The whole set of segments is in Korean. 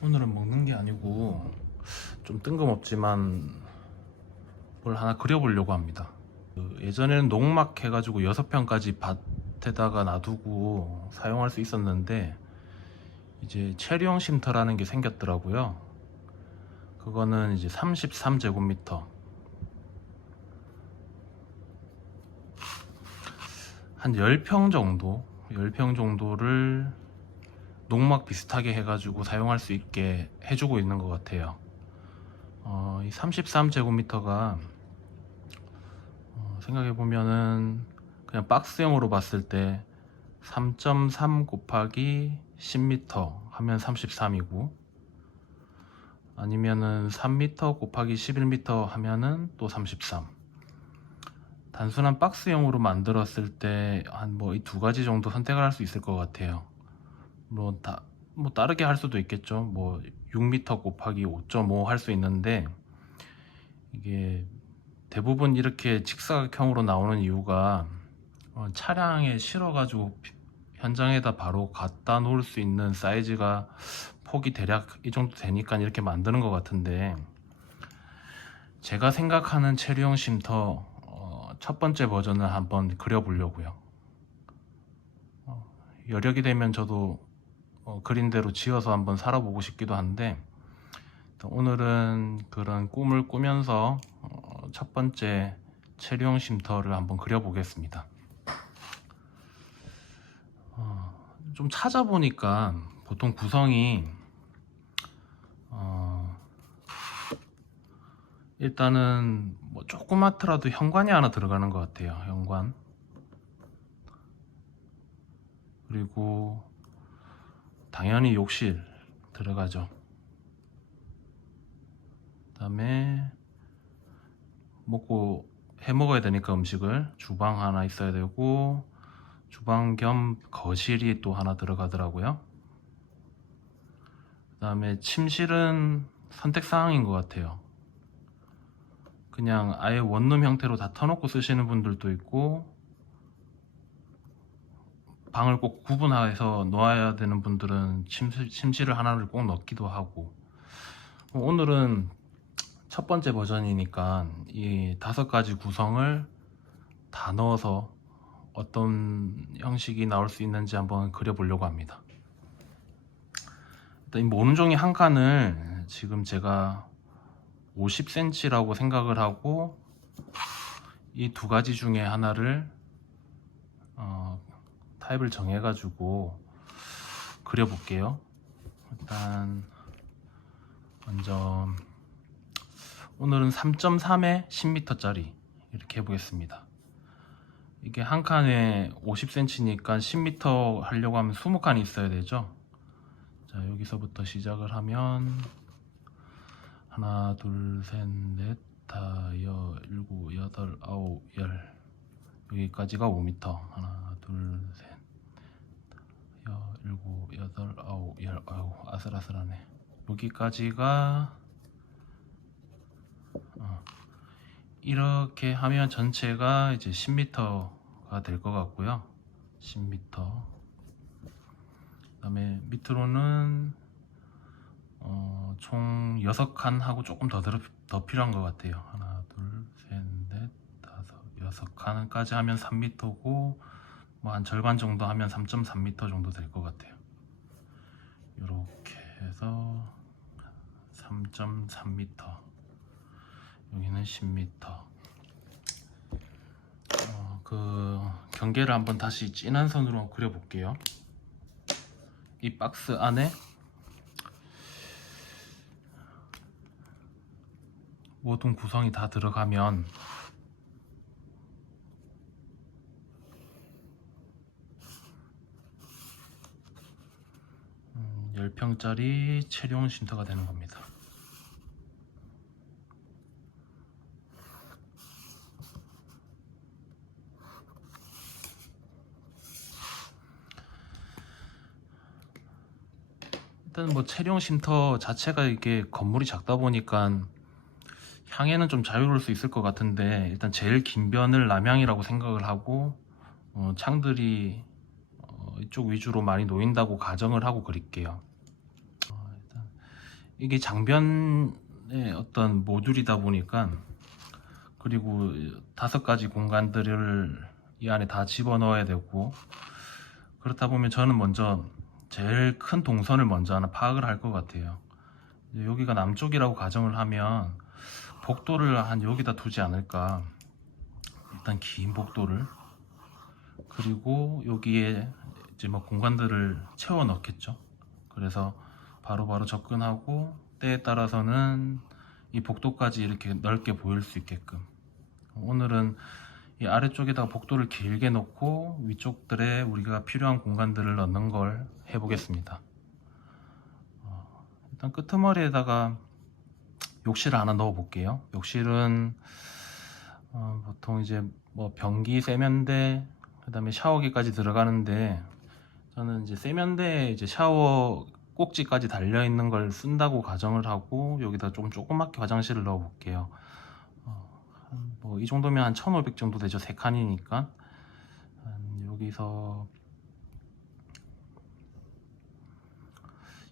오늘은 먹는 게 아니고 좀 뜬금없지만 뭘 하나 그려보려고 합니다. 예전에는 농막 해가지고 6평까지 밭에다가 놔두고 사용할 수 있었는데 이제 체류형 쉼터라는 게 생겼더라고요. 그거는 이제 33제곱미터 한 10평 정도 10평 정도를 농막 비슷하게 해가지고 사용할 수 있게 해주고 있는 것 같아요. 이 33제곱미터가 생각해보면은 그냥 박스형으로 봤을 때 3.3 곱하기 10m 하면 33이고, 아니면은 3m 곱하기 11m 하면은 또 33. 단순한 박스형으로 만들었을 때 한 뭐 이 두 가지 정도 선택을 할 수 있을 것 같아요. 물론 뭐 다르게 할 수도 있겠죠. 뭐 6m 곱하기 5.5 할 수 있는데, 이게 대부분 이렇게 직사각형으로 나오는 이유가 차량에 실어가지고 현장에다 바로 갖다 놓을 수 있는 사이즈가 폭이 대략 이 정도 되니까 이렇게 만드는 것 같은데, 제가 생각하는 체류형 쉼터 첫 번째 버전을 한번 그려보려고요. 여력이 되면 저도 그린 대로 지어서 한번 살아보고 싶기도 한데, 오늘은 그런 꿈을 꾸면서 첫 번째 체류형 쉼터를 한번 그려보겠습니다. 좀 찾아보니까 보통 구성이 일단은 뭐 조그맣더라도 현관이 하나 들어가는 것 같아요. 현관. 그리고 당연히 욕실 들어가죠. 그 다음에 해 먹어야 되니까 음식을 주방 하나 있어야 되고, 주방 겸 거실이 또 하나 들어가더라고요. 그 다음에 침실은 선택사항인 것 같아요. 그냥 아예 원룸 형태로 다 터놓고 쓰시는 분들도 있고, 방을 꼭 구분해서 놓아야 되는 분들은 침실을 하나를 꼭 넣기도 하고. 오늘은 첫 번째 버전이니까 이 5가지 구성을 다 넣어서 어떤 형식이 나올 수 있는지 한번 그려보려고 합니다. 일단 이 모눈종이 한 칸을 지금 제가 50cm라고 생각을 하고, 이 두 가지 중에 하나를 타입을 정해가지고 그려볼게요. 일단 먼저 오늘은 3.3에 10m짜리 이렇게 해보겠습니다. 이게 한 칸에 50cm니까 10m 하려고 하면 20칸이 있어야 되죠. 자, 여기서부터 시작을 하면 하나, 둘, 셋, 넷, 다, 일곱, 여덟, 아홉, 열. 여기까지가 5m. 하나, 둘, 셋, 일곱, 여덟, 아홉, 열. 아유, 아슬아슬하네. 여기까지가 이렇게 하면 전체가 이제 10m가 될 것 같고요. 10m. 그 다음에 밑으로는 총 6칸 하고 조금 더 필요한 것 같아요. 하나, 둘, 셋, 넷, 다섯, 6칸까지 하면 3m고, 뭐 한 절반 정도 하면 3.3m 정도 될 것 같아요. 이렇게 해서 3.3m, 여기는 10m. 그 경계를 한번 다시 진한 선으로 그려볼게요. 이 박스 안에 모든 구성이 다 들어가면 10평짜리 체류형 쉼터가 되는 겁니다. 일단 뭐 체류형 쉼터 자체가 이게 건물이 작다 보니까 향에는 좀 자유로울 수 있을 것 같은데, 일단 제일 긴 변을 남향이라고 생각을 하고 창들이 이쪽 위주로 많이 놓인다고 가정을 하고 그릴게요. 일단 이게 장변의 어떤 모듈이다 보니까, 그리고 5가지 공간들을 이 안에 다 집어넣어야 되고, 그렇다 보면 저는 먼저 제일 큰 동선을 먼저 하나 파악을 할 것 같아요. 여기가 남쪽이라고 가정을 하면 복도를 한 여기다 두지 않을까. 일단 긴 복도를, 그리고 여기에 이제 뭐 공간들을 채워 넣겠죠. 그래서 바로바로 접근하고, 때에 따라서는 이 복도까지 이렇게 넓게 보일 수 있게끔, 오늘은 이 아래쪽에다가 복도를 길게 놓고 위쪽들에 우리가 필요한 공간들을 넣는 걸 해보겠습니다. 일단 끄트머리에다가 욕실을 하나 넣어 볼게요. 욕실은 보통 이제 뭐 변기, 세면대, 그 다음에 샤워기까지 들어가는데, 저는 이제 세면대에 이제 샤워 꼭지까지 달려 있는 걸 쓴다고 가정을 하고, 여기다 좀 조그맣게 화장실을 넣어 볼게요. 뭐 이 정도면 한 1500 정도 되죠. 3칸이니까. 여기서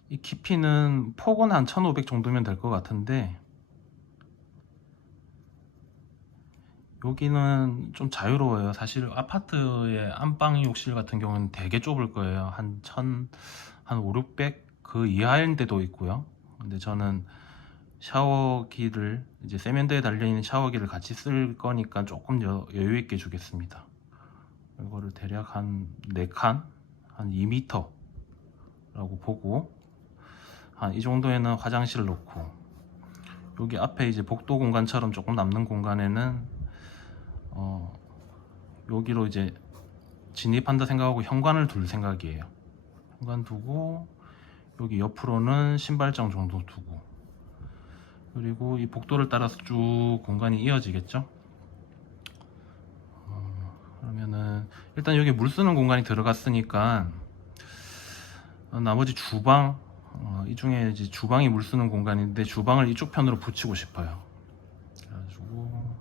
이 깊이는, 폭은 한 1500 정도면 될 것 같은데, 여기는 좀 자유로워요. 사실 아파트의 안방 욕실 같은 경우는 되게 좁을 거예요. 한 5, 600 그 이하인 데도 있고요. 근데 저는 샤워기를, 이제 세면대에 달려있는 샤워기를 같이 쓸 거니까 조금 여유 있게 주겠습니다. 이거를 대략 한 4칸, 한 2m 라고 보고, 한 이 정도에는 화장실을 놓고, 여기 앞에 이제 복도 공간처럼 조금 남는 공간에는 여기로 이제 진입한다 생각하고 현관을 둘 생각이에요. 현관 두고, 여기 옆으로는 신발장 정도 두고, 그리고 이 복도를 따라서 쭉 공간이 이어지겠죠. 그러면은 일단 여기 물 쓰는 공간이 들어갔으니까, 나머지 주방, 이 중에 이제 주방이 물 쓰는 공간인데, 주방을 이쪽 편으로 붙이고 싶어요. 그래가지고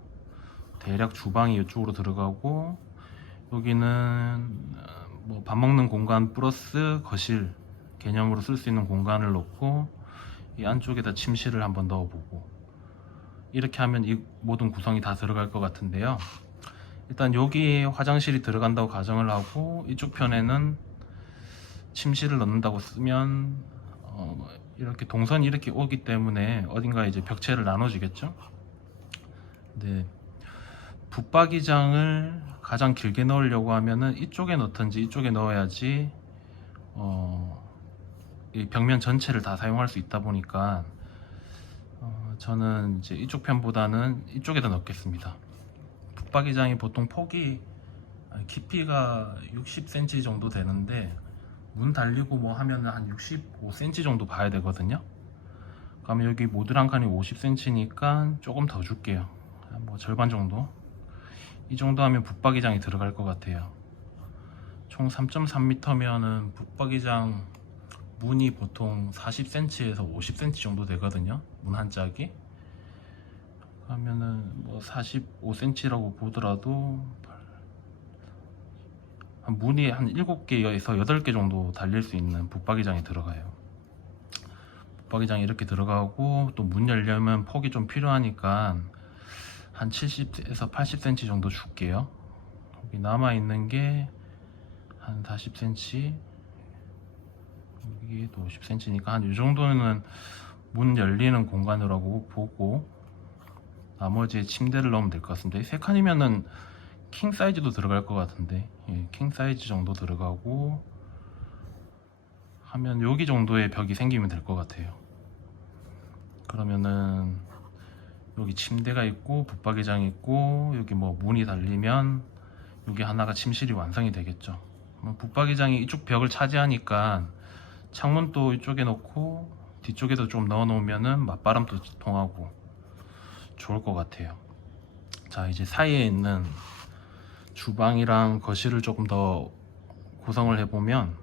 대략 주방이 이쪽으로 들어가고, 여기는 뭐 밥 먹는 공간 플러스 거실 개념으로 쓸 수 있는 공간을 놓고, 이 안쪽에다 침실을 한번 넣어보고, 이렇게 하면 이 모든 구성이 다 들어갈 것 같은데요. 일단 여기 화장실이 들어간다고 가정을 하고, 이쪽 편에는 침실을 넣는다고 쓰면 이렇게 동선이 이렇게 오기 때문에 어딘가 이제 벽체를 나눠주겠죠. 근데 붙박이장을 가장 길게 넣으려고 하면은 이쪽에 넣든지 이쪽에 넣어야지 이 벽면 전체를 다 사용할 수 있다 보니까, 저는 이제 이쪽 편보다는 이쪽에다 넣겠습니다. 붙박이장이 보통 폭이, 깊이가 60cm 정도 되는데, 문 달리고 뭐 하면은 한 65cm 정도 봐야 되거든요. 그러면 여기 모듈 한 칸이 50cm니까 조금 더 줄게요. 뭐 절반 정도. 이 정도 하면 붙박이장이 들어갈 것 같아요. 총 3.3m면은 붙박이장 문이 보통 40cm에서 50cm 정도 되거든요. 문 한 짝이. 그러면은 뭐 45cm라고 보더라도 문이 한 7개에서 8개 정도 달릴 수 있는 붙박이장이 들어가요. 붙박이장이 이렇게 들어가고, 또 문 열려면 폭이 좀 필요하니까 한 70에서 80cm 정도 줄게요. 여기 남아있는 게 한 40cm, 여기도 50cm니까 한 이 정도는 문 열리는 공간이라고 보고, 나머지에 침대를 넣으면 될 것 같습니다. 이 3칸이면은 킹 사이즈도 들어갈 것 같은데, 킹 사이즈 정도 들어가고 하면 여기 정도의 벽이 생기면 될 것 같아요. 그러면은 여기 침대가 있고 붙박이장이 있고, 여기 뭐 문이 달리면 여기 하나가 침실이 완성이 되겠죠. 붙박이장이 이쪽 벽을 차지하니까 창문도 이쪽에 놓고 뒤쪽에도 좀 넣어 놓으면은 맞바람도 통하고 좋을 것 같아요. 자, 이제 사이에 있는 주방이랑 거실을 조금 더 구성을 해보면,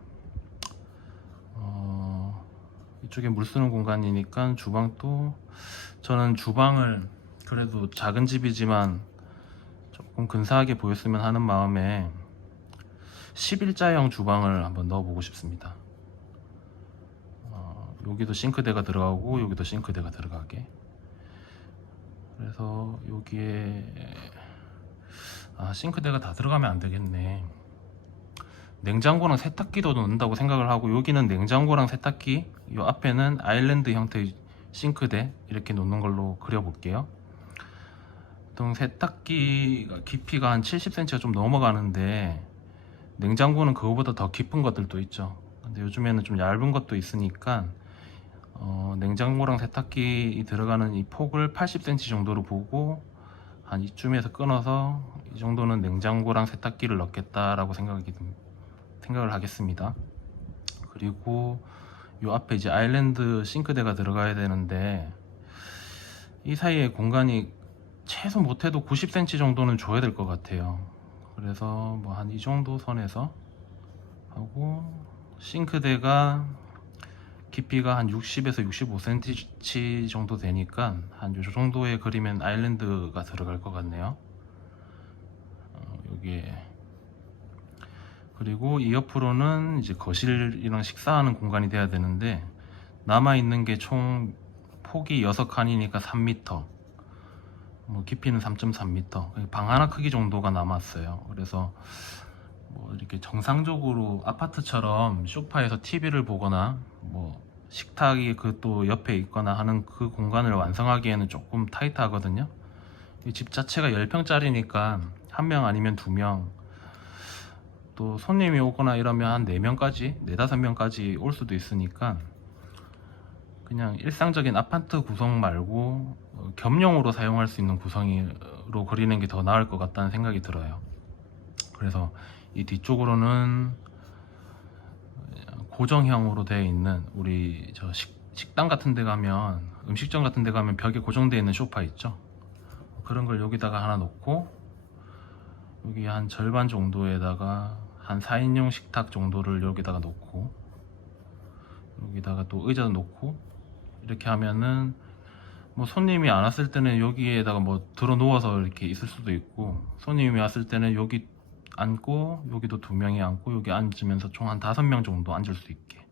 이쪽에 물 쓰는 공간이니까 주방도, 저는 주방을 그래도 작은 집이지만 조금 근사하게 보였으면 하는 마음에 11자형 주방을 한번 넣어보고 싶습니다. 여기도 싱크대가 들어가고 여기도 싱크대가 들어가게. 그래서 여기에 싱크대가 다 들어가면 안 되겠네. 냉장고랑 세탁기도 넣는다고 생각을 하고, 여기는 냉장고랑 세탁기, 이 앞에는 아일랜드 형태의 싱크대 이렇게 놓는 걸로 그려볼게요. 보통 세탁기가 깊이가 한 70cm가 좀 넘어가는데 냉장고는 그거보다 더 깊은 것들도 있죠. 근데 요즘에는 좀 얇은 것도 있으니까 냉장고랑 세탁기 들어가는 이 폭을 80cm 정도로 보고 한 이쯤에서 끊어서 이 정도는 냉장고랑 세탁기를 넣겠다라고 생각을 하겠습니다. 그리고 이 앞에 이제 아일랜드 싱크대가 들어가야 되는데 이 사이에 공간이 최소 못해도 90cm 정도는 줘야 될 것 같아요. 그래서 뭐 한 이 정도 선에서 하고, 싱크대가 깊이가 한 60에서 65cm 정도 되니까 한 요 정도의 그리면 아일랜드가 들어갈 것 같네요. 여기에. 그리고 이 옆으로는 이제 거실이랑 식사하는 공간이 돼야 되는데 남아있는 게 총 폭이 6칸이니까 3m, 뭐 깊이는 3.3m, 방 하나 크기 정도가 남았어요. 그래서 뭐 이렇게 정상적으로 아파트처럼 소파에서 TV를 보거나 뭐 식탁이 그 또 옆에 있거나 하는 그 공간을 완성하기에는 조금 타이트하거든요. 이 집 자체가 10평짜리니까 한 명 아니면 2명, 또 손님이 오거나 이러면 한 4명까지, 4, 5명까지 올 수도 있으니까 그냥 일상적인 아파트 구성 말고 겸용으로 사용할 수 있는 구성으로 그리는 게 더 나을 것 같다는 생각이 들어요. 그래서 이 뒤쪽으로는 고정형으로 되어 있는, 우리 저 식당 같은 데 가면, 음식점 같은 데 가면 벽에 고정되어 있는 소파 있죠. 그런 걸 여기다가 하나 놓고, 여기 한 절반 정도에다가 한 4인용 식탁 정도를 여기다가 놓고, 여기다가 또 의자도 놓고, 이렇게 하면은 뭐 손님이 안 왔을 때는 여기에다가 뭐 들어 누워서 이렇게 있을 수도 있고, 손님이 왔을 때는 여기 앉고, 여기도 2명이 앉고, 여기 앉으면서 총 한 5명 정도 앉을 수 있게.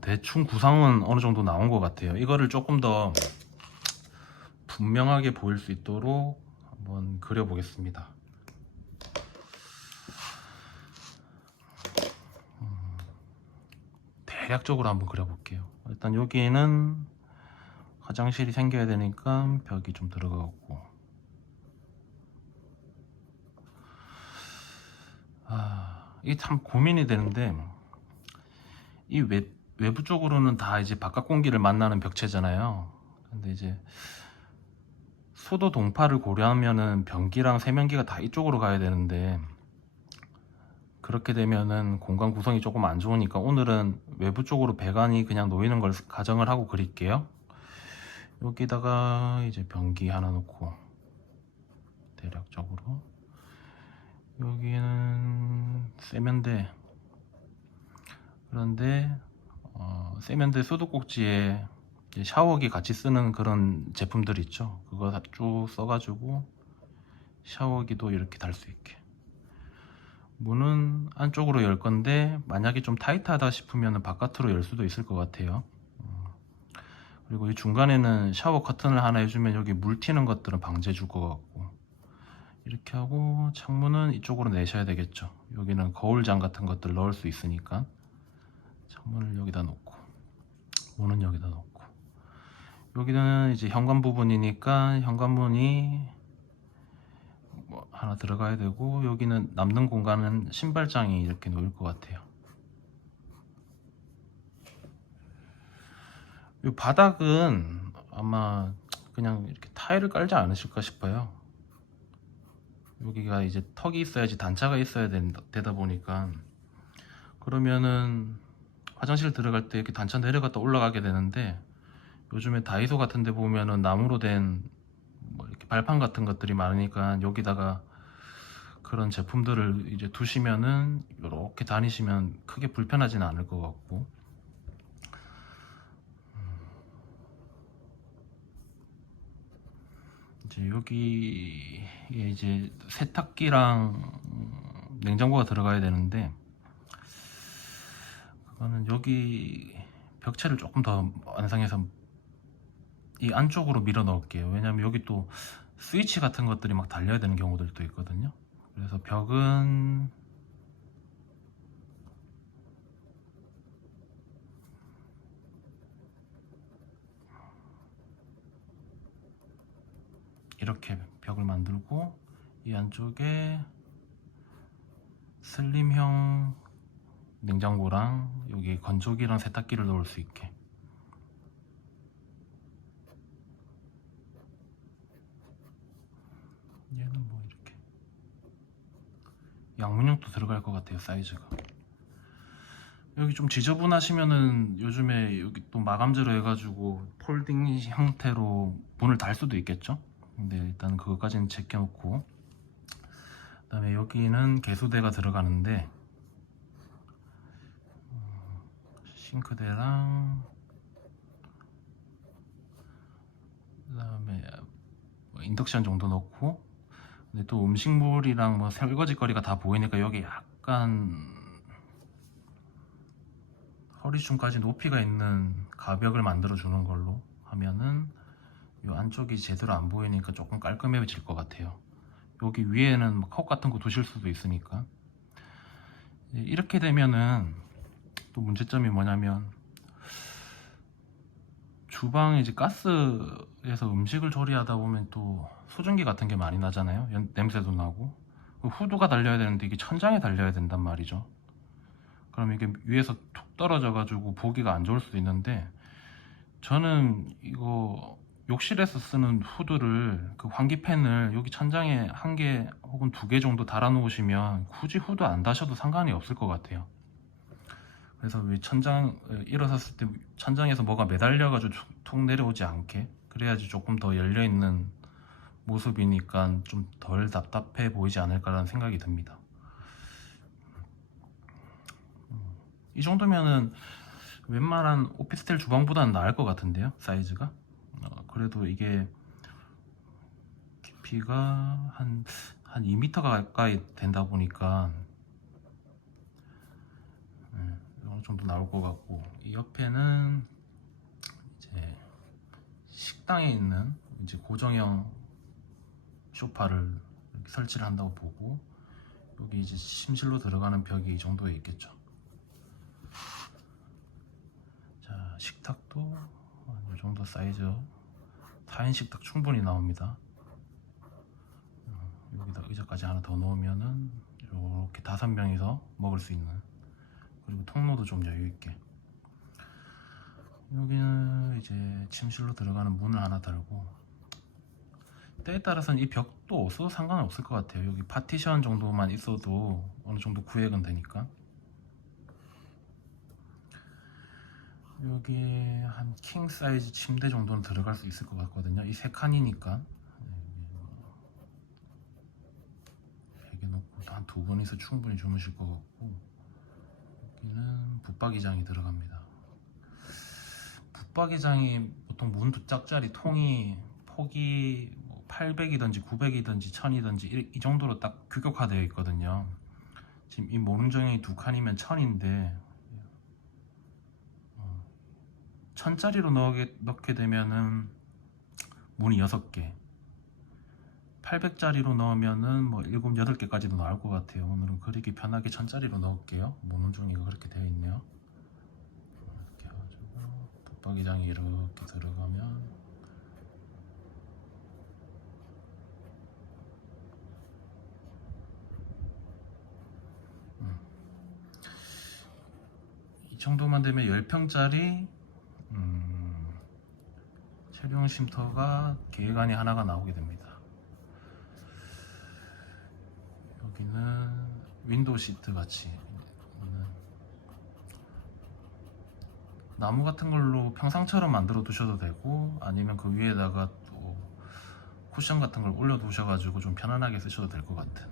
대충 구상은 어느 정도 나온 것 같아요. 이거를 조금 더 분명하게 보일 수 있도록 한번 그려보겠습니다. 대략적으로 한번 그려볼게요. 일단 여기에는 화장실이 생겨야 되니까 벽이 좀 들어가고, 이게 참 고민이 되는데, 이 외부 쪽으로는 다 이제 바깥 공기를 만나는 벽체잖아요. 근데 이제 수도 동파를 고려하면은 변기랑 세면기가 다 이쪽으로 가야 되는데, 그렇게 되면은 공간 구성이 조금 안 좋으니까 오늘은 외부 쪽으로 배관이 그냥 놓이는 걸 가정을 하고 그릴게요. 여기다가 이제 변기 하나 놓고, 대략적으로 여기는 세면대. 그런데 세면대 수도꼭지에 샤워기 같이 쓰는 그런 제품들 있죠. 그거 다 쭉 써가지고 샤워기도 이렇게 달 수 있게. 문은 안쪽으로 열 건데 만약에 좀 타이트하다 싶으면 바깥으로 열 수도 있을 것 같아요. 그리고 이 중간에는 샤워 커튼을 하나 해주면 여기 물 튀는 것들은 방지해 줄 것 같고, 이렇게 하고 창문은 이쪽으로 내셔야 되겠죠. 여기는 거울장 같은 것들 넣을 수 있으니까 창문을 여기다 놓고, 문은 여기다 놓고, 여기는 이제 현관 부분이니까 현관문이 뭐 하나 들어가야 되고, 여기는 남는 공간은 신발장이 이렇게 놓일 것 같아요. 이 바닥은 아마 그냥 이렇게 타일을 깔지 않으실까 싶어요. 여기가 이제 턱이 있어야지 단차가 있어야 되다 보니까, 그러면은 화장실 들어갈 때 이렇게 단차 내려갔다 올라가게 되는데, 요즘에 다이소 같은 데 보면은 나무로 된 뭐 이렇게 발판 같은 것들이 많으니까 여기다가 그런 제품들을 이제 두시면은 이렇게 다니시면 크게 불편하지는 않을 것 같고, 이제 여기에 이제 세탁기랑 냉장고가 들어가야 되는데, 그거는 여기 벽체를 조금 더 완성해서 이 안쪽으로 밀어 넣을게요. 왜냐면 여기 또 스위치 같은 것들이 막 달려야 되는 경우들도 있거든요. 그래서 벽은 이렇게 벽을 만들고, 이 안쪽에 슬림형 냉장고랑 여기 건조기랑 세탁기를 넣을 수 있게. 얘는 뭐 이렇게 양문형도 들어갈 것 같아요, 사이즈가. 여기 좀 지저분하시면은 요즘에 여기 또 마감재로 해가지고 폴딩 형태로 문을 달 수도 있겠죠. 근데 일단 그것까지는 제껴놓고, 그 다음에 여기는 개수대가 들어가는데, 싱크대랑 그 다음에 뭐 인덕션 정도 넣고, 근데 또 음식물이랑 뭐 설거지 거리가 다 보이니까 여기 약간 허리춤까지 높이가 있는 가벽을 만들어 주는 걸로 하면은 이 안쪽이 제대로 안 보이니까 조금 깔끔해질 것 같아요. 여기 위에는 컵 같은 거 두실 수도 있으니까. 이렇게 되면은 또 문제점이 뭐냐면, 주방에 이제 가스에서 음식을 조리하다 보면 또 수증기 같은 게 많이 나잖아요. 냄새도 나고. 후드가 달려야 되는데 이게 천장에 달려야 된단 말이죠. 그럼 이게 위에서 툭 떨어져 가지고 보기가 안 좋을 수도 있는데, 저는 이거 욕실에서 쓰는 후드를, 그 환기팬을 여기 천장에 한 개 혹은 두 개 정도 달아 놓으시면 굳이 후드 안 다셔도 상관이 없을 것 같아요. 그래서 왜 천장 일어섰을 때 천장에서 뭐가 매달려 가지고 툭 내려오지 않게, 그래야지 조금 더 열려 있는 모습이니까 좀 덜 답답해 보이지 않을까라는 생각이 듭니다. 이 정도면은 웬만한 오피스텔 주방보다는 나을 것 같은데요, 사이즈가. 그래도 이게 깊이가 한 2m 가까이 된다 보니까 어느 정도 나올 것 같고, 이 옆에는 이제 식당에 있는 이제 고정형 소파를 이렇게 설치를 한다고 보고, 여기 이제 침실로 들어가는 벽이 이 정도에 있겠죠. 자, 식탁도 이 정도 사이즈 4인 식탁 충분히 나옵니다. 여기다 의자까지 하나 더 넣으면은 이렇게 5명이서 먹을 수 있는, 그리고 통로도 좀 여유있게. 여기는 이제 침실로 들어가는 문을 하나 달고, 때에 따라서는 이 벽도 없어도 상관은 없을 것 같아요. 여기 파티션 정도만 있어도 어느 정도 구획은 되니까. 여기 한 킹 사이즈 침대 정도는 들어갈 수 있을 것 같거든요. 이 3칸이니까 베개 놓고 한 2분이서 충분히 주무실 것 같고, 여기는 붙박이장이 들어갑니다. 붙박이장이 보통 문 두 짝짜리 통이 폭이 800이든지 900이든지 1000이든지 이 정도로 딱 규격화되어 있거든요. 지금 이 모름정이 2칸이면 1000인데, 1000짜리로 넣게 되면은 문이 6개, 800짜리로 넣으면은 뭐 7, 8개까지도 나올 것 같아요. 오늘은 그리기 편하게 1000짜리로 넣을게요. 모름정이가 그렇게 되어 있네요. 이렇게 해가지고 붙박이장이 이렇게 들어가면, 이 정도만 되면 10평짜리 체류형 쉼터가 계획안이 하나가 나오게 됩니다. 여기는 윈도우 시트 같이 나무 같은 걸로 평상처럼 만들어 두셔도 되고, 아니면 그 위에다가 또 쿠션 같은 걸 올려 두셔가지고 좀 편안하게 쓰셔도 될 것 같은.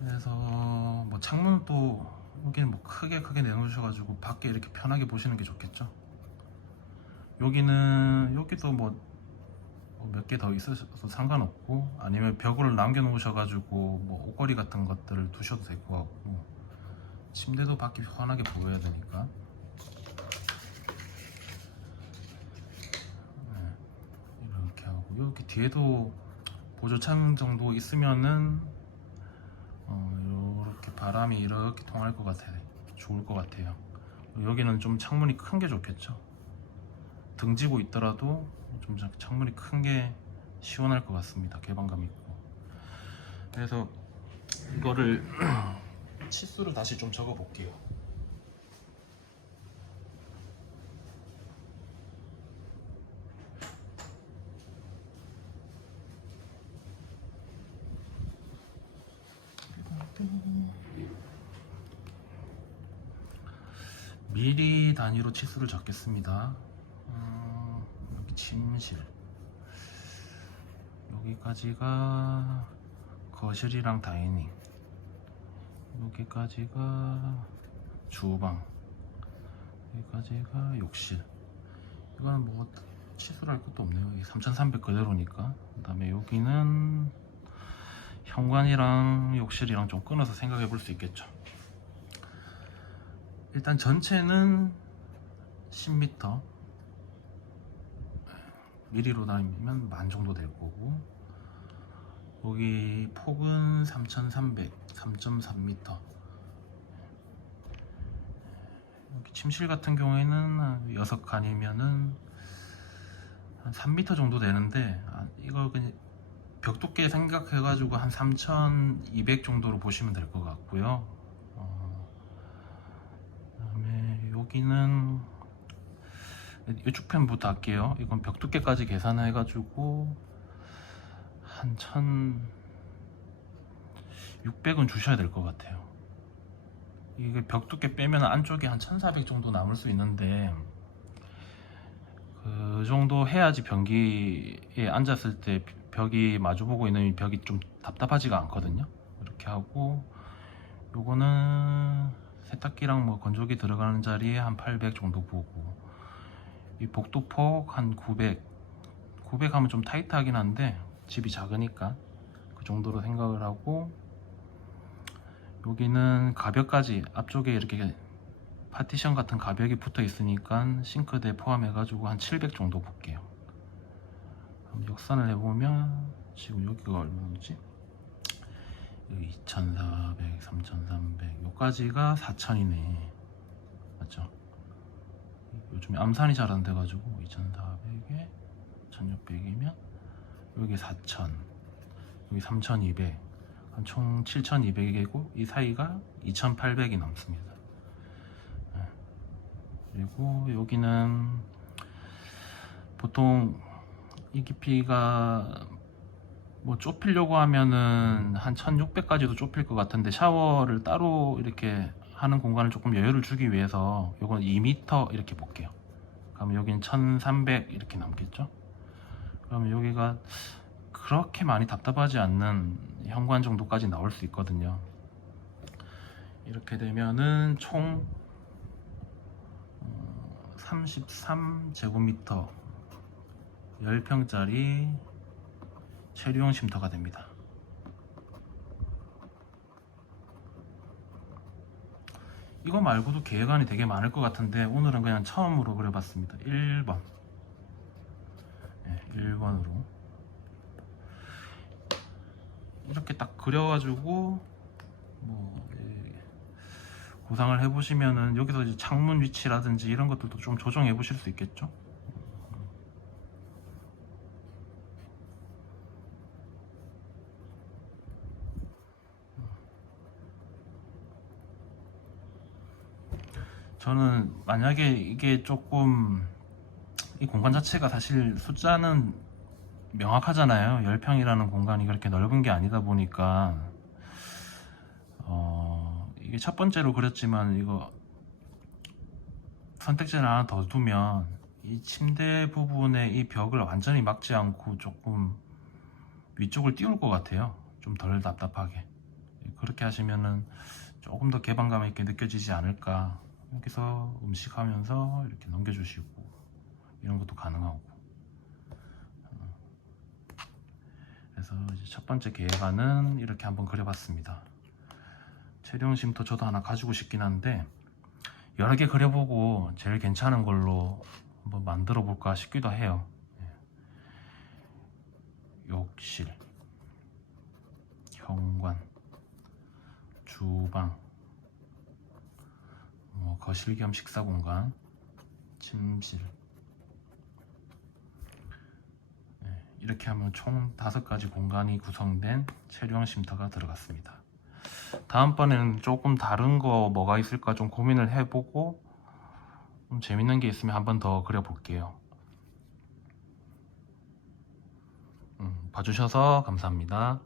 그래서 뭐 창문은 또 여기는 뭐 크게 내놓으셔가지고 밖에 이렇게 편하게 보시는 게 좋겠죠. 여기도 뭐 몇 개 더 있어도 상관없고, 아니면 벽을 남겨 놓으셔가지고 뭐 옷걸이 같은 것들을 두셔도 될 것 같고, 침대도 밖이 환하게 보여야 되니까. 네, 이렇게 하고, 여기 뒤에도 보조창 정도 있으면은 이렇게 바람이 이렇게 통할 것 같아요. 좋을 것 같아요. 여기는 좀 창문이 큰 게 좋겠죠. 등지고 있더라도 좀 창문이 큰 게 시원할 것 같습니다. 개방감 있고. 그래서 이거를 치수를 다시 좀 적어 볼게요. 미리 단위로 치수를 적겠습니다. 여기 침실, 여기까지가 거실이랑 다이닝, 여기까지가 주방, 여기까지가 욕실. 이거는 뭐 치수를 할 것도 없네요. 3300 그대로니까. 그 다음에 여기는 현관이랑 욕실이랑 좀 끊어서 생각해 볼 수 있겠죠. 일단 전체는 10m, 미리로 다니면 10,000 정도 될 거고, 여기 폭은 3300, 3.3m. 여기 침실 같은 경우에는 6칸이면은 한 3m 정도 되는데, 이거 그냥 벽 두께 생각해가지고 한 3200 정도로 보시면 될 것 같고요. 그다음에 여기는 이쪽 편부터 할게요. 이건 벽 두께까지 계산해가지고 한 1600은 주셔야 될 것 같아요. 이게 벽 두께 빼면 안쪽에 한 1400 정도 남을 수 있는데, 그 정도 해야지 변기에 앉았을 때 벽이 마주보고 있는 벽이 좀 답답하지가 않거든요. 이렇게 하고, 요거는 세탁기랑 뭐 건조기 들어가는 자리에 한 800 정도 보고, 이 복도폭 한 900 하면 좀 타이트하긴 한데 집이 작으니까 그 정도로 생각을 하고, 여기는 가벽까지 앞쪽에 이렇게 파티션 같은 가벽이 붙어 있으니까 싱크대 포함해 가지고 한 700 정도 볼게요. 그럼 역산을 해보면 지금 여기가 얼마지? 여기 2400, 3300, 여기까지가 4000이네. 맞죠? 요즘에 암산이 잘 안 돼가지고 2400에 1600이면 여기 4000, 여기 3200, 총 7200이고 이 사이가 2800이 남습니다. 그리고 여기는 보통 이 깊이가 뭐 좁히려고 하면은 한 1600까지도 좁힐 것 같은데, 샤워를 따로 이렇게 하는 공간을 조금 여유를 주기 위해서 요건 2m 이렇게 볼게요. 그럼 여긴 1300 이렇게 남겠죠. 그러면 여기가 그렇게 많이 답답하지 않는 현관 정도까지 나올 수 있거든요. 이렇게 되면은 총 33제곱미터 10평짜리 체류용 쉼터가 됩니다. 이거 말고도 계획안이 되게 많을 것 같은데 오늘은 그냥 처음으로 그려봤습니다. 1번. 네, 1번으로 이렇게 딱 그려가지고 뭐 구상을 해보시면은 여기서 이제 창문 위치라든지 이런 것들도 좀 조정해 보실 수 있겠죠. 저는 만약에 이게 조금, 이 공간 자체가 사실 숫자는 명확하잖아요. 10평이라는 공간이 그렇게 넓은 게 아니다 보니까 이게 첫 번째로 그렸지만 이거 선택지를 하나 더 두면 이 침대 부분에 이 벽을 완전히 막지 않고 조금 위쪽을 띄울 것 같아요. 좀 덜 답답하게. 그렇게 하시면은 조금 더 개방감 있게 느껴지지 않을까. 여기서 음식하면서 이렇게 넘겨주시고 이런 것도 가능하고. 그래서 이제 첫 번째 계획안은 이렇게 한번 그려봤습니다. 체리형 쉼터 저도 하나 가지고 싶긴 한데 여러 개 그려보고 제일 괜찮은 걸로 한번 만들어 볼까 싶기도 해요. 욕실, 현관, 주방, 거실 겸 식사 공간, 침실. 이렇게 하면 총 5가지 공간이 구성된 체류형 쉼터가 들어갔습니다. 다음번에는 조금 다른 거 뭐가 있을까 좀 고민을 해보고 좀 재밌는 게 있으면 한번 더 그려볼게요. 봐주셔서 감사합니다.